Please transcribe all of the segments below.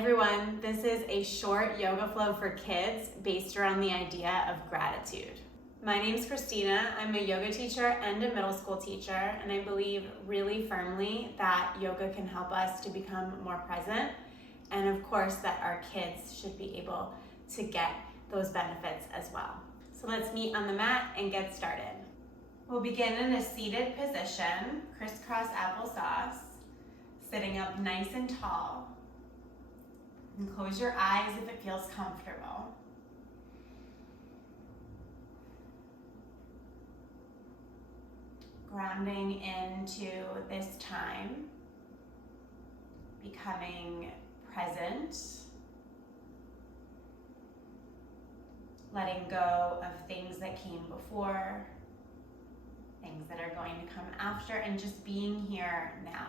everyone, this is a short yoga flow for kids based around the idea of gratitude. My name's Christina. I'm a yoga teacher and a middle school teacher, and I believe really firmly that yoga can help us to become more present, and of course that our kids should be able to get those benefits as well. So let's meet on the mat and get started. We'll begin in a seated position, crisscross applesauce, sitting up nice and tall. And close your eyes if it feels comfortable. Grounding into this time, becoming present, letting go of things that came before, things that are going to come after, and just being here now.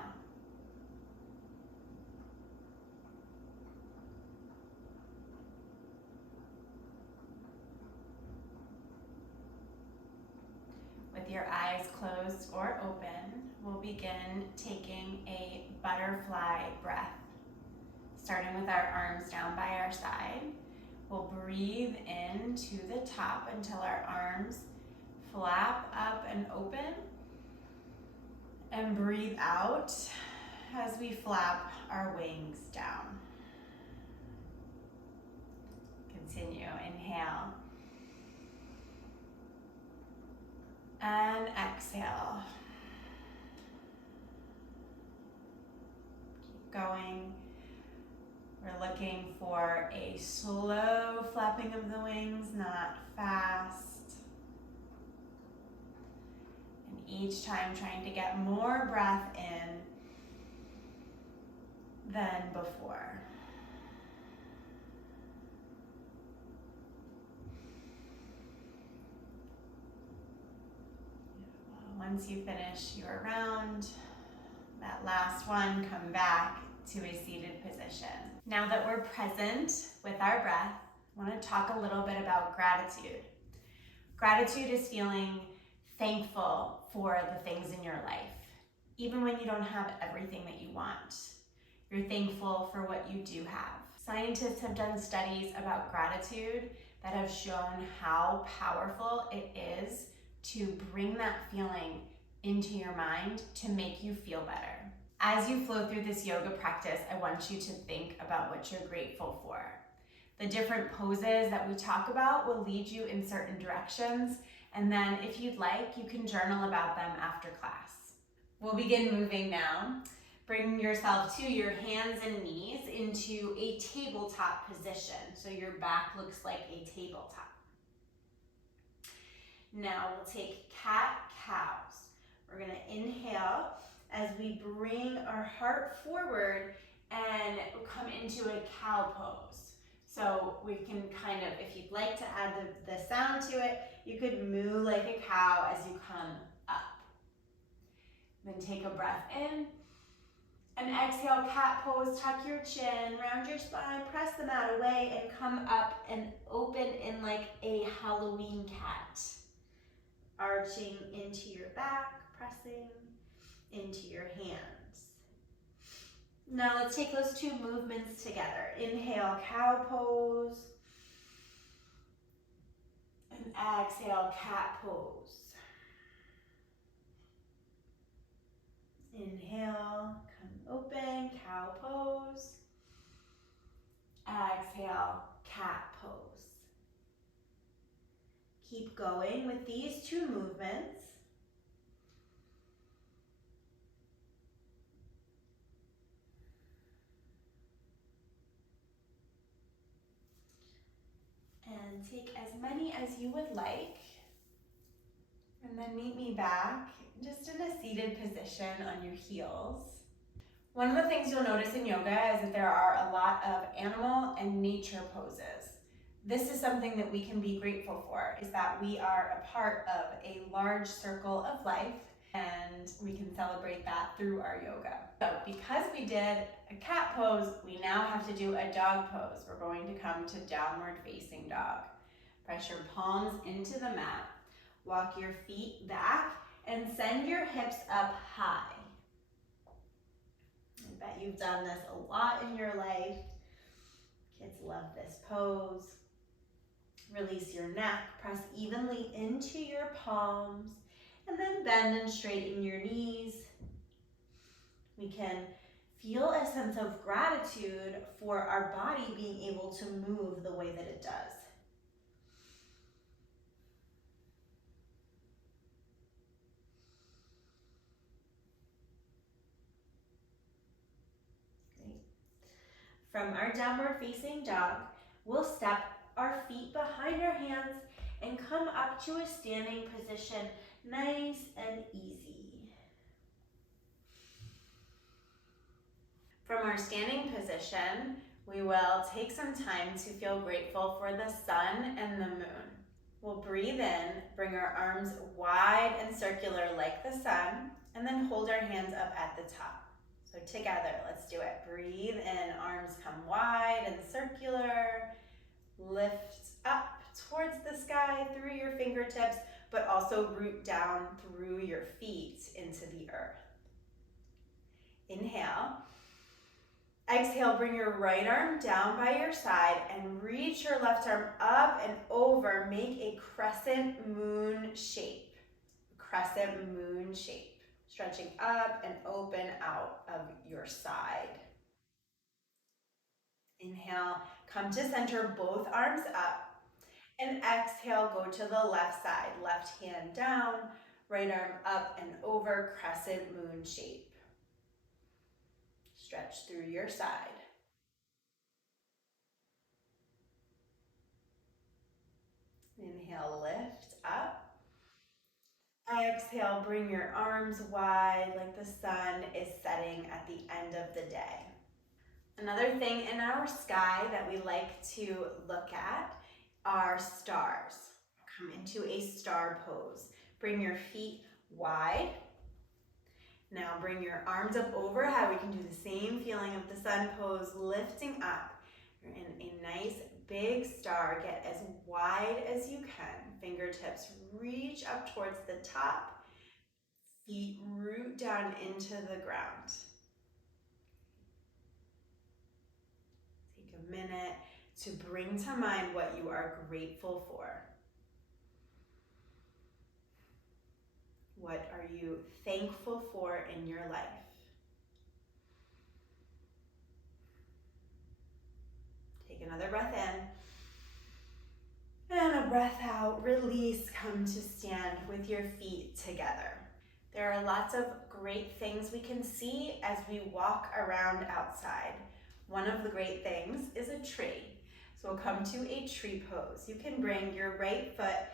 With your eyes closed or open, we'll begin taking a butterfly breath. Starting with our arms down by our side, we'll breathe in to the top until our arms flap up and open, and breathe out as we flap our wings down. Continue, inhale. And exhale. Keep going. We're looking for a slow flapping of the wings, not fast. And each time trying to get more breath in than before. Once you finish your round, that last one, come back to a seated position. Now that we're present with our breath, I want to talk a little bit about gratitude. Gratitude is feeling thankful for the things in your life, even when you don't have everything that you want. You're thankful for what you do have. Scientists have done studies about gratitude that have shown how powerful it is to bring that feeling into your mind to make you feel better. As you flow through this yoga practice, I want you to think about what you're grateful for. The different poses that we talk about will lead you in certain directions, and then if you'd like, you can journal about them after class. We'll begin moving now. Bring yourself to your hands and knees into a tabletop position, so your back looks like a tabletop. Now we'll take cat-cows. We're gonna inhale as we bring our heart forward and come into a cow pose. So we can kind of, if you'd like to add the sound to it, you could moo like a cow as you come up. Then take a breath in and exhale, cat pose, tuck your chin, round your spine, press the mat away and come up and open in like a Halloween cat. Arching into your back, pressing into your hands. Now let's take those two movements together. Inhale, cow pose. And exhale, cat pose. Inhale, come open, cow pose. Exhale, cat pose. Keep going with these two movements. And take as many as you would like. And then meet me back just in a seated position on your heels. One of the things you'll notice in yoga is that there are a lot of animal and nature poses. This is something that we can be grateful for, is that we are a part of a large circle of life, and we can celebrate that through our yoga. So because we did a cat pose, we now have to do a dog pose. We're going to come to downward facing dog. Press your palms into the mat, walk your feet back, and send your hips up high. I bet you've done this a lot in your life. of this pose. Release your neck, press evenly into your palms, and then bend and straighten your knees. We can feel a sense of gratitude for our body being able to move the way that it does. Great. From our downward facing dog, we'll step our feet behind our hands and come up to a standing position, nice and easy. From our standing position, we will take some time to feel grateful for the sun and the moon. We'll breathe in, bring our arms wide and circular like the sun, and then hold our hands up at the top. So together, let's do it. Breathe in, arms come wide and circular. Lift up towards the sky through your fingertips, but also root down through your feet into the earth. Inhale. Exhale, bring your right arm down by your side and reach your left arm up and over. Make a crescent moon shape. Crescent moon shape. Stretching up and open out of your side. Inhale, come to center, both arms up. And exhale, go to the left side. Left hand down, right arm up and over, crescent moon shape. Stretch through your side. Inhale, lift up. Exhale, bring your arms wide like the sun is setting at the end of the day. Another thing in our sky that we like to look at are stars. Come into a star pose. Bring your feet wide. Now bring your arms up overhead. We can do the same feeling of the sun pose, lifting up. You're in a nice big star. Get as wide as you can. Fingertips reach up towards the top. Feet root down into the ground. Take a minute to bring to mind what you are grateful for. What are you thankful for in your life? Take another breath in. And a breath out. Release. Come to stand with your feet together. There are lots of great things we can see as we walk around outside. One of the great things is a tree. So we'll come to a tree pose. You can bring your right foot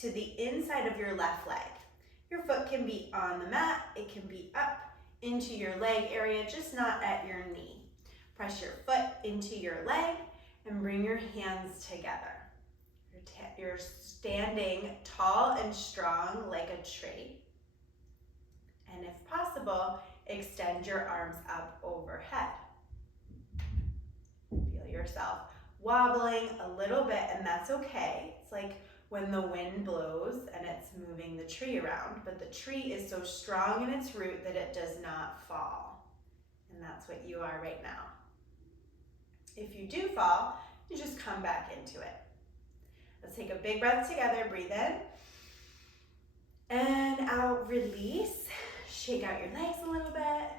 to the inside of your left leg. Your foot can be on the mat, it can be up into your leg area, just not at your knee. Press your foot into your leg and bring your hands together. You're standing tall and strong like a tree. And if possible, extend your arms up overhead. Feel yourself wobbling a little bit, and that's okay. It's like when the wind blows and it's moving the tree around, but the tree is so strong in its root that it does not fall. And that's what you are right now. If you do fall, you just come back into it. Let's take a big breath together. Breathe in and out, release. Shake out your legs a little bit.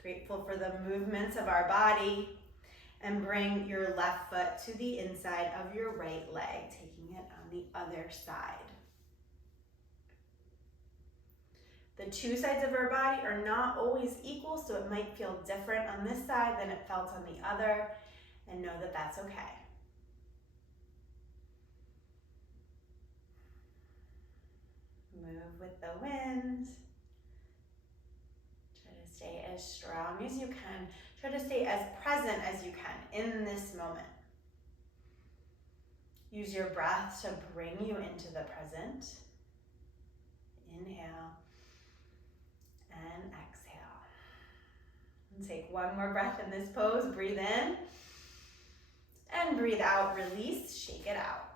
Grateful for the movements of our body. And bring your left foot to the inside of your right leg, taking it on the other side. The two sides of our body are not always equal, so it might feel different on this side than it felt on the other, and know that that's okay. Move with the wind. Try to stay as strong as you can. Try to stay as present as you can in this moment. Use your breath to bring you into the present. Inhale and exhale. And take one more breath in this pose. Breathe in and breathe out. Release, shake it out.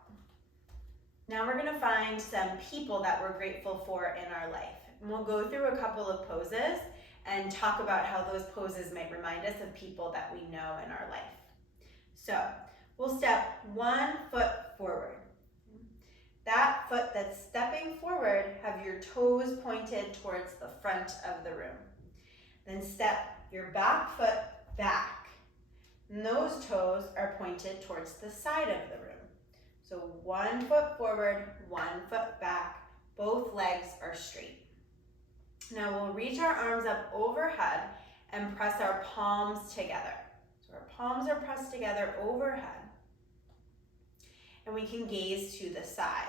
Now we're gonna find some people that we're grateful for in our life. And we'll go through a couple of poses and talk about how those poses might remind us of people that we know in our life. So we'll step 1 foot forward. That foot that's stepping forward, have your toes pointed towards the front of the room. Then step your back foot back. And those toes are pointed towards the side of the room. So 1 foot forward, 1 foot back. Both legs are straight. Now we'll reach our arms up overhead and press our palms together. So our palms are pressed together overhead. And we can gaze to the side.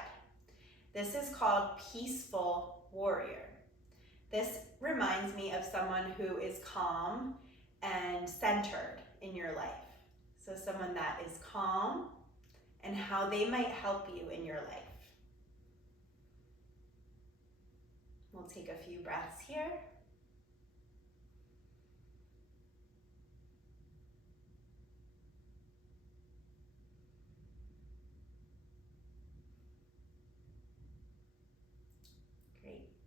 This is called peaceful warrior. This reminds me of someone who is calm and centered in your life. So someone that is calm and how they might help you in your life. We'll take a few breaths here.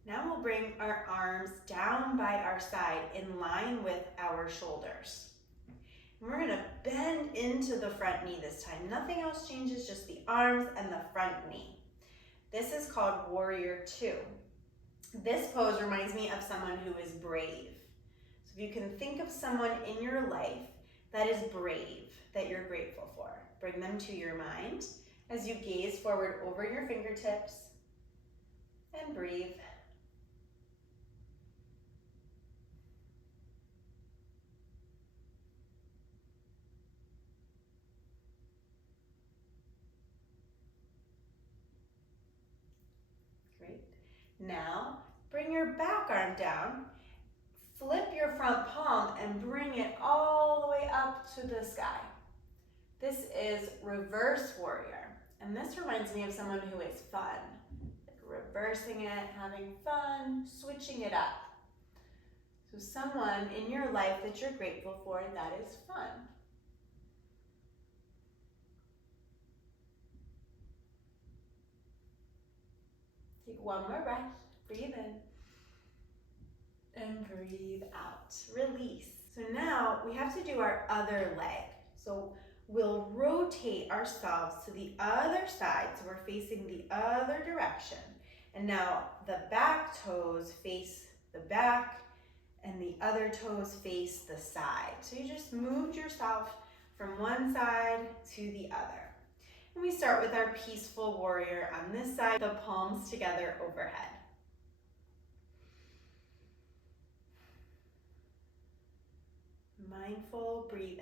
Now we'll bring our arms down by our side in line with our shoulders. And we're gonna bend into the front knee this time. Nothing else changes, just the arms and the front knee. This is called Warrior 2. This pose reminds me of someone who is brave. So if you can think of someone in your life that is brave, that you're grateful for, bring them to your mind as you gaze forward over your fingertips and breathe. Now, bring your back arm down, flip your front palm and bring it all the way up to the sky. This is reverse warrior, and this reminds me of someone who is fun. Reversing it, having fun, switching it up. So someone in your life that you're grateful for that is fun. Take one more breath, breathe in, and breathe out, release. So now we have to do our other leg. So we'll rotate ourselves to the other side, so we're facing the other direction. And now the back toes face the back, and the other toes face the side. So you just moved yourself from one side to the other. And we start with our peaceful warrior on this side, the palms together overhead. Mindful breathing.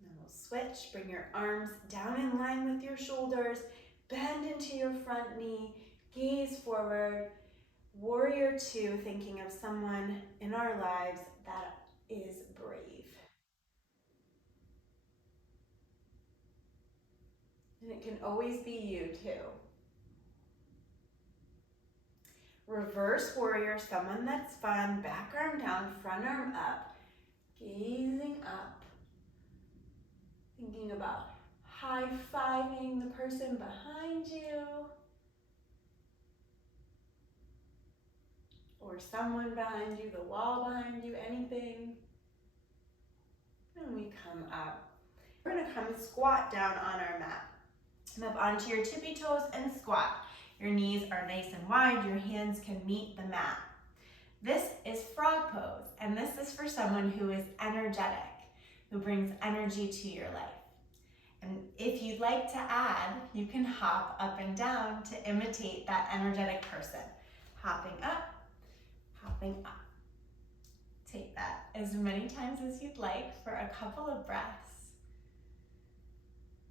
Then we'll switch, bring your arms down in line with your shoulders, bend into your front knee, gaze forward. Warrior 2, thinking of someone in our lives that is brave. And it can always be you too. Reverse warrior, someone that's fun, back arm down, front arm up, gazing up, thinking about high-fiving the person behind you, or someone behind you, the wall behind you, anything. And we come up. We're gonna come squat down on our mat. Come up onto your tippy toes and squat. Your knees are nice and wide, your hands can meet the mat. This is frog pose, and this is for someone who is energetic, who brings energy to your life. And if you'd like to add, you can hop up and down to imitate that energetic person. Hopping up, hopping up. Take that as many times as you'd like for a couple of breaths.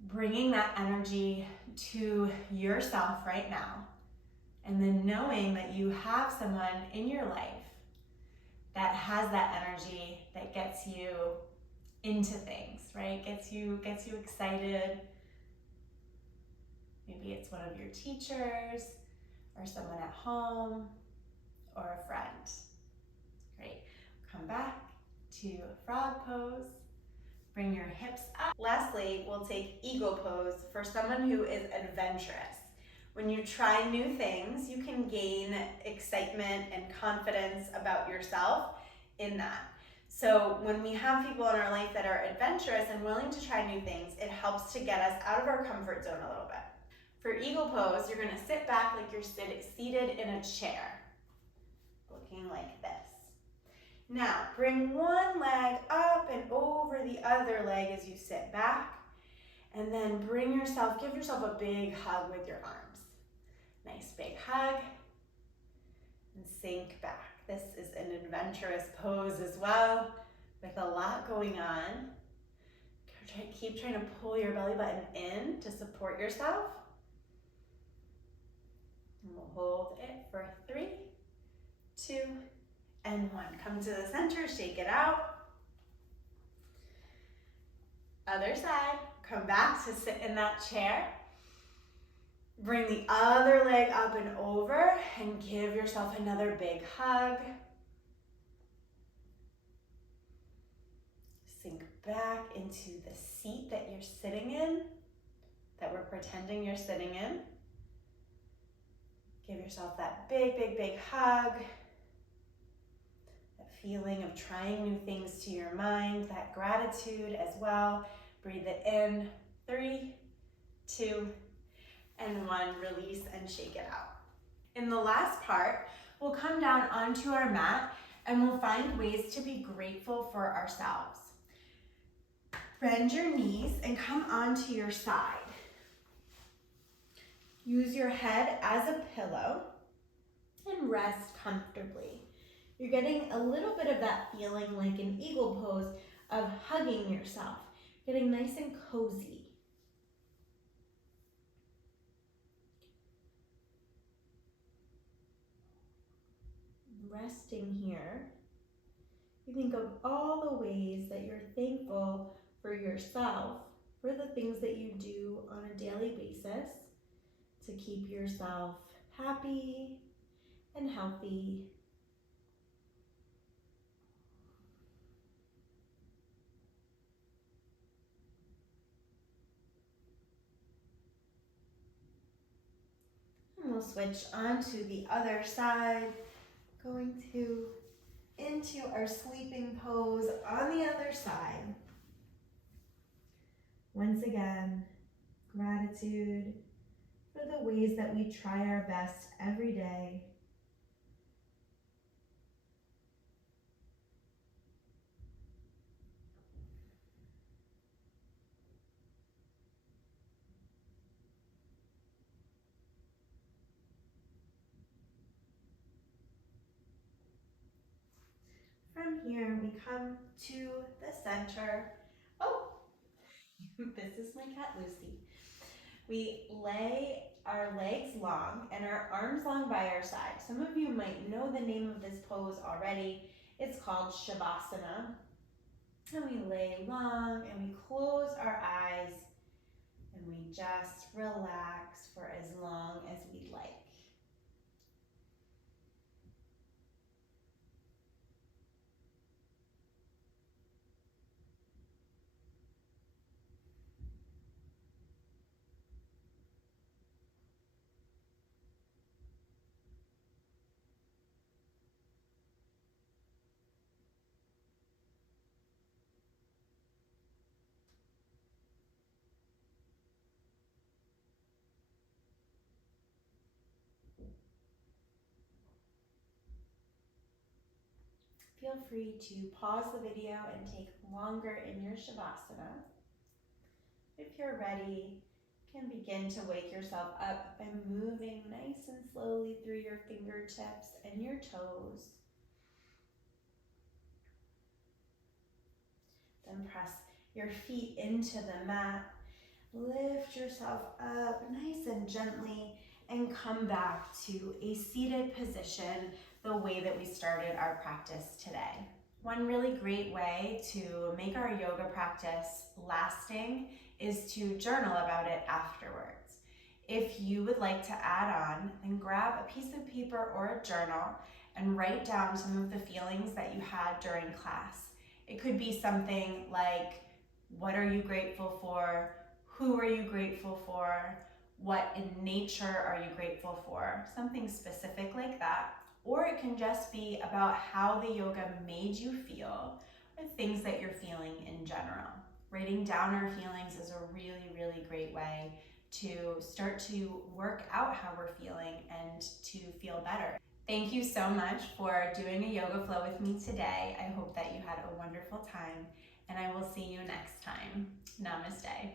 Bringing that energy to yourself right now, and then knowing that you have someone in your life that has that energy that gets you into things, right? Gets you excited. Maybe it's one of your teachers or someone at home or a friend. Great. Come back to frog pose. Bring your hips up. Lastly, we'll take eagle pose for someone who is adventurous. When you try new things, you can gain excitement and confidence about yourself in that. So when we have people in our life that are adventurous and willing to try new things, it helps to get us out of our comfort zone a little bit. For eagle pose, you're gonna sit back like you're seated in a chair, looking like this. Now, bring one leg up and over the other leg as you sit back, and then give yourself a big hug with your arms. Nice big hug, and sink back. This is an adventurous pose as well, with a lot going on. Keep trying to pull your belly button in to support yourself. And we'll hold it for 3, 2, and 1. Come to the center, shake it out. Other side, come back to sit in that chair. Bring the other leg up and over and give yourself another big hug. Sink back into the seat that you're sitting in, that we're pretending you're sitting in. Give yourself that big, big, big hug. That feeling of trying new things to your mind, that gratitude as well. Breathe it in, 3, 2, and 1. Release and shake it out. In the last part, we'll come down onto our mat and we'll find ways to be grateful for ourselves. Bend your knees and come onto your side. Use your head as a pillow and rest comfortably. You're getting a little bit of that feeling like an eagle pose of hugging yourself, getting nice and cozy. Resting here, you think of all the ways that you're thankful for yourself, for the things that you do on a daily basis to keep yourself happy and healthy. And we'll switch on to the other side, going into our sleeping pose on the other side. Once again, gratitude for the ways that we try our best every day. From here, we come to the center. Oh, this is my cat, Lucy. We lay our legs long and our arms long by our side. Some of you might know the name of this pose already. It's called Shavasana. And we lay long and we close our eyes and we just relax for as long as we like. Feel free to pause the video and take longer in your Shavasana. If you're ready, you can begin to wake yourself up by moving nice and slowly through your fingertips and your toes. Then press your feet into the mat. Lift yourself up nice and gently and come back to a seated position the way that we started our practice today. One really great way to make our yoga practice lasting is to journal about it afterwards. If you would like to add on, then grab a piece of paper or a journal and write down some of the feelings that you had during class. It could be something like, what are you grateful for? Who are you grateful for? what in nature are you grateful for? Something specific like that. Or it can just be about how the yoga made you feel, or things that you're feeling in general. Writing down our feelings is a really, really great way to start to work out how we're feeling and to feel better. Thank you so much for doing a yoga flow with me today. I hope that you had a wonderful time, and I will see you next time. Namaste.